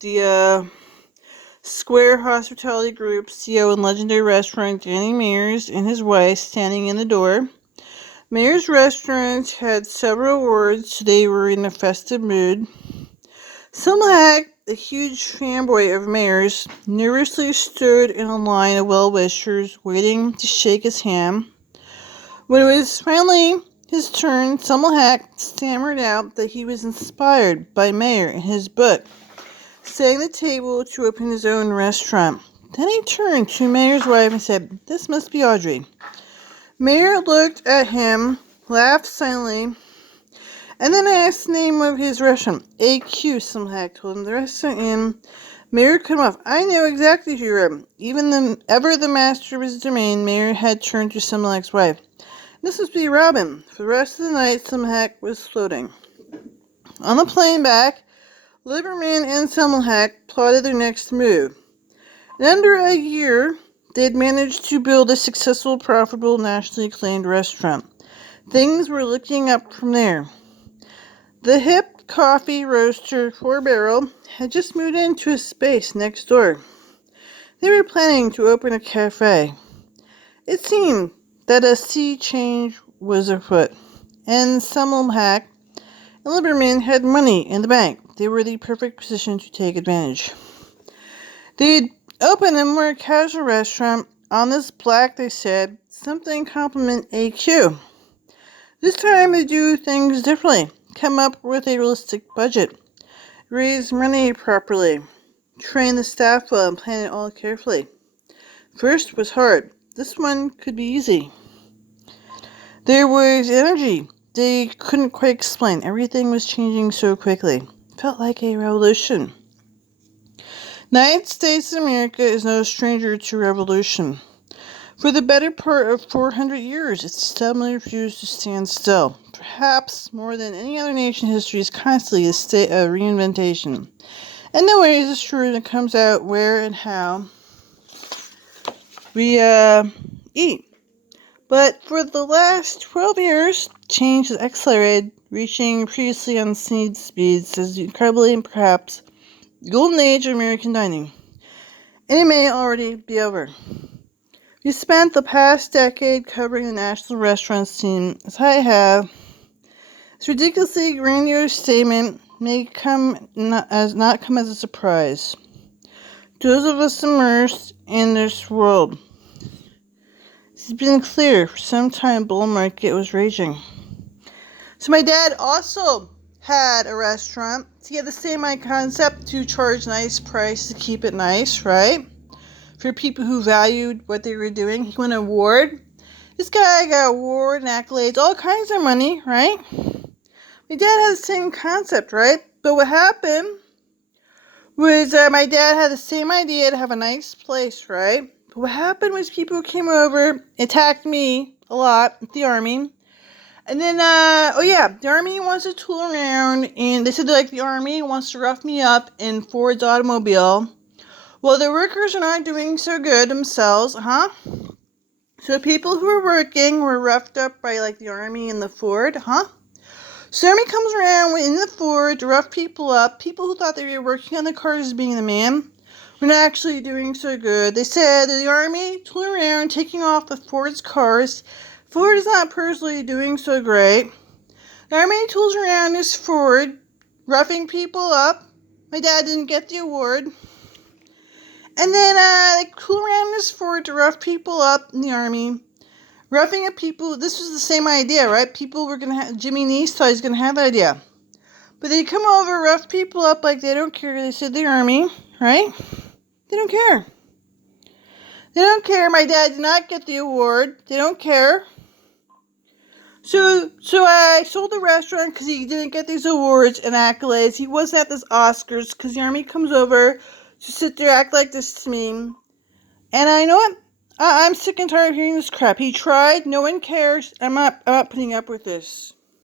The Square Hospitality Group CEO and legendary restaurant Danny Mears and his wife standing in the door. Mears' restaurant had several awards. They were in a festive mood. Selma, a huge fanboy of Mears, nervously stood in a line of well-wishers waiting to shake his hand. When it was finally his turn, Selma stammered out that he was inspired by Meir and his book, setting the table to open his own restaurant. Then he turned to Meir's wife and said, "This must be Audrey." Meir looked at him, laughed silently, and then asked the name of his restaurant. AQ, Selma told him. The restaurant in Meir cut him off. "I know exactly who you are." Even ever the master of his domain, Meir had turned to Selma's wife. "This must be Robin." For the rest of the night, Selma was floating. On the plane back, Lieberman and Selma plotted their next move. In under a year, they had managed to build a successful, profitable, nationally acclaimed restaurant. Things were looking up from there. The hip coffee roaster, Four Barrel, had just moved into a space next door. They were planning to open a cafe. It seemed that a sea change was afoot, and Selma and Lieberman had money in the bank. They were the perfect position to take advantage. They'd open a more casual restaurant on this block, they said, something complement AQ. This time they do things differently, come up with a realistic budget, raise money properly, train the staff well, and plan it all carefully. First was hard. This one could be easy. There was energy they couldn't quite explain. Everything was changing so quickly. It felt like a revolution. The United States of America is no stranger to revolution. For the better part of 400 years, it stubbornly refused to stand still. Perhaps more than any other nation in history is constantly a state of reinvention. And no way is it true when it comes out where and how we eat. But for the last 12 years, change has accelerated, reaching previously unseen speeds as incredibly and perhaps the golden age of American dining. And it may already be over. We spent the past decade covering the national restaurant scene, as I have. This ridiculously grandiose statement may not come as a surprise. Those of us immersed in this world. It's been clear for some time bull market was raging. So my dad also had a restaurant. He had the same concept to charge nice price to keep it nice, right? For people who valued what they were doing. He won an award. This guy got award and accolades, all kinds of money, right? My dad had the same concept, right? But what happened was my dad had the same idea to have a nice place, right? But what happened was people came over, attacked me a lot, the army. And then, the army wants to tool around, and they said the army wants to rough me up in Ford's automobile. Well, the workers are not doing so good themselves, So people who were working were roughed up by, the army and the Ford, So the army comes around in the Ford to rough people up. People who thought they were working on the cars as being the man were not actually doing so good. They said that the army tooled around, taking off the Ford's cars. Ford is not personally doing so great. The army tools around this Ford, roughing people up. My dad didn't get the award. And then they tool around this Ford to rough people up in the army. Roughing up people, this was the same idea, right? People were going to have, Jimmy Neese thought he was going to have that idea. But they come over, rough people up like they don't care. They said the army, right? They don't care. They don't care. My dad did not get the award. They don't care. So I sold the restaurant because he didn't get these awards and accolades. He wasn't at this Oscars because the army comes over to sit there, act like this to me. And I know what? I'm sick and tired of hearing this crap. He tried. No one cares. I'm not putting up with this.